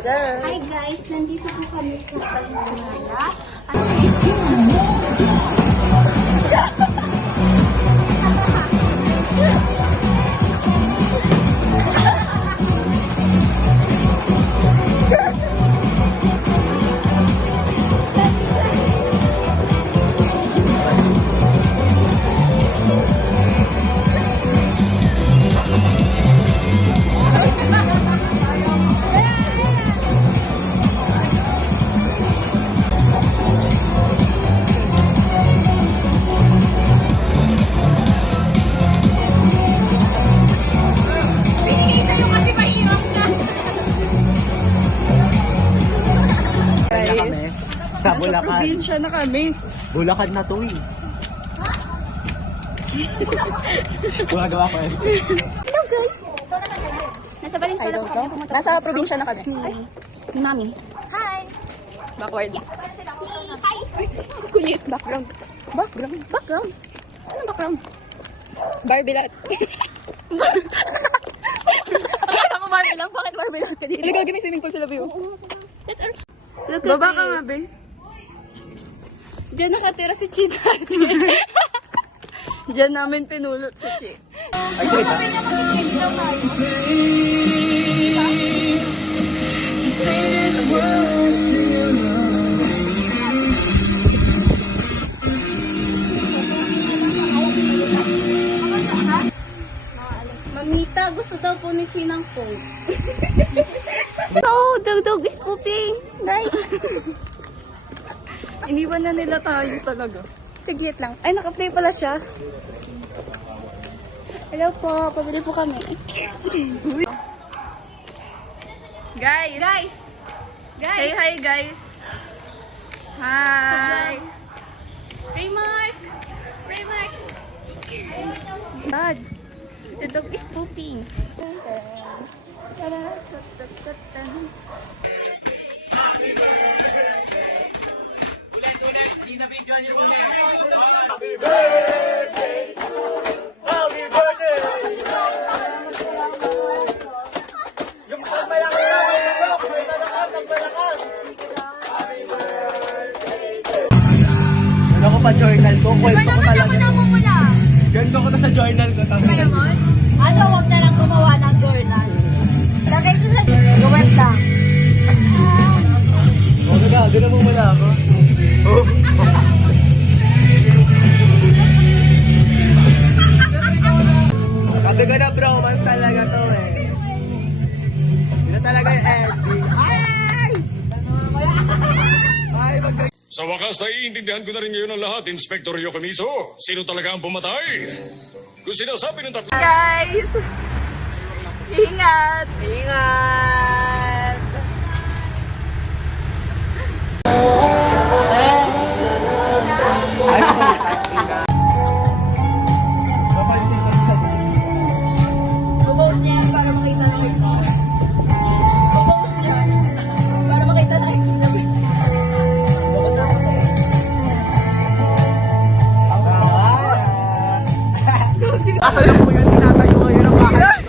Hi guys, nandito po kami sa Valenzuela. Sa Bulacan. Probinsya na kami. Bulacan na to eh. Gumagawa ko eh. Hello guys! Nasa Valenzuela po kami pumunta. Nasa probinsya na kami. Ni Mami. Hi! Backward. Hi! Kulit. Background. Background. Background. Anong background? Barbie lahat. Ako Barbie lang. Bakit Barbie lahat? Iligagin may swimming pool sila, Bio. Look at Baba ka this. nga, Be. Diyan nakatira si Chita. Diyan namin pinulot sa Chi. Ay, wait ah. niya magkikita daw tayo. Mamita, gusto daw po ni Chinang po. Oh, Dugdug is pooping. Nice. Iniwan na nila tayo talaga. Saglit lang. Ay, naka-play pala siya. Hello po, pabili po kami. Guys. Guys! Say hi, guys. Hi. Raymark! Raymark! Dad. The dog is pooping. Ano ko pa journal ko? Kwento ko talaga. muna. Ganda ko na sa journal ko. Ano, huwag na lang gumawa ng journal. Lagay ko sa gawin lang. Oo na, doon na mo muna ako. Oh. Sabi ko na bromance talaga to eh. Yun na talaga yung ending. Ay! Ay, Sa wakas, naiintindihan ko na rin ngayon ang lahat, Inspector Yokamiso. Sino talaga ang pumatay? Kung sinasabi ng tatlo... Guys. Ingat. Ingat! Ay, napansin ko sa Bubos niya yan para makita ng iba. Bubos niya para makita ng iba. Akala mo yan, tinatayo ngayon ang bahay.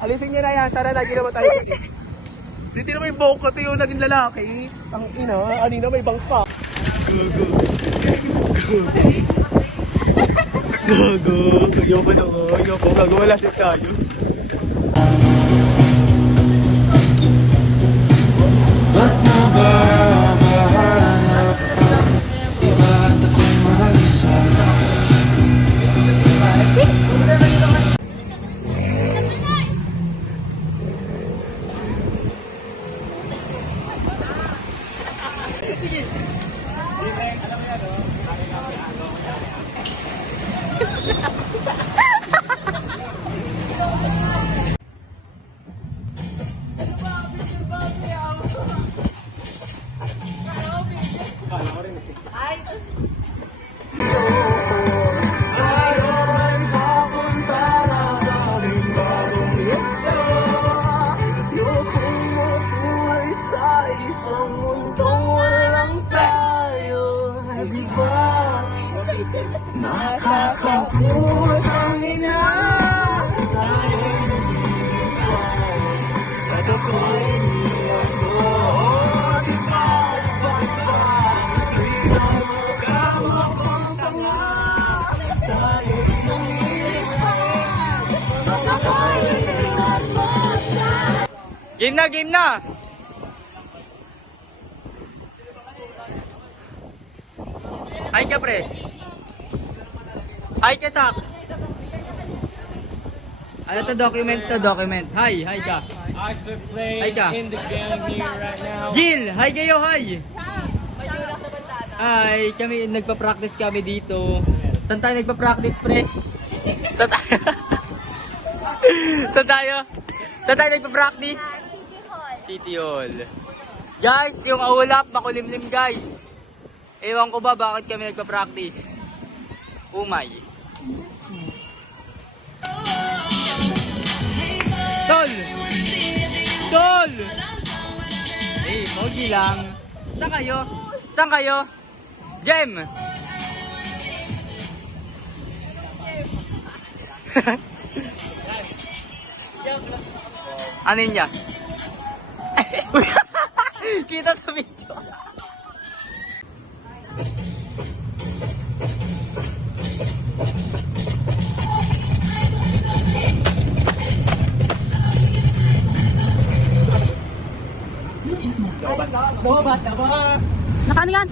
Alisin niyo na yan. Tara na, ginawa tayo. Dito na may buhok ko, yung naging lalaki. Ang ina, anina may bangs pa. Gago. Ayoko na ko. Ayoko. Gago, wala siya tayo. Game na, game na! Hi ka, pre. Hi ka, Sak. Ano to, document to, document. Hi, hi ka. Hi ka. Jill, hi kayo, hi. Hi, kami, nagpa-practice kami dito. Saan tayo nagpa-practice, pre? Saan tayo? Saan tayo? Saan tayo nagpa-practice? City Hall. Guys, yung ulap, makulimlim guys. Ewan ko ba bakit kami nagpa-practice. Umay. Tol! Tol! Eh, pogi lang. Saan kayo? Saan kayo? Jem! Ano niya? Kita sa video. Naka ano yan?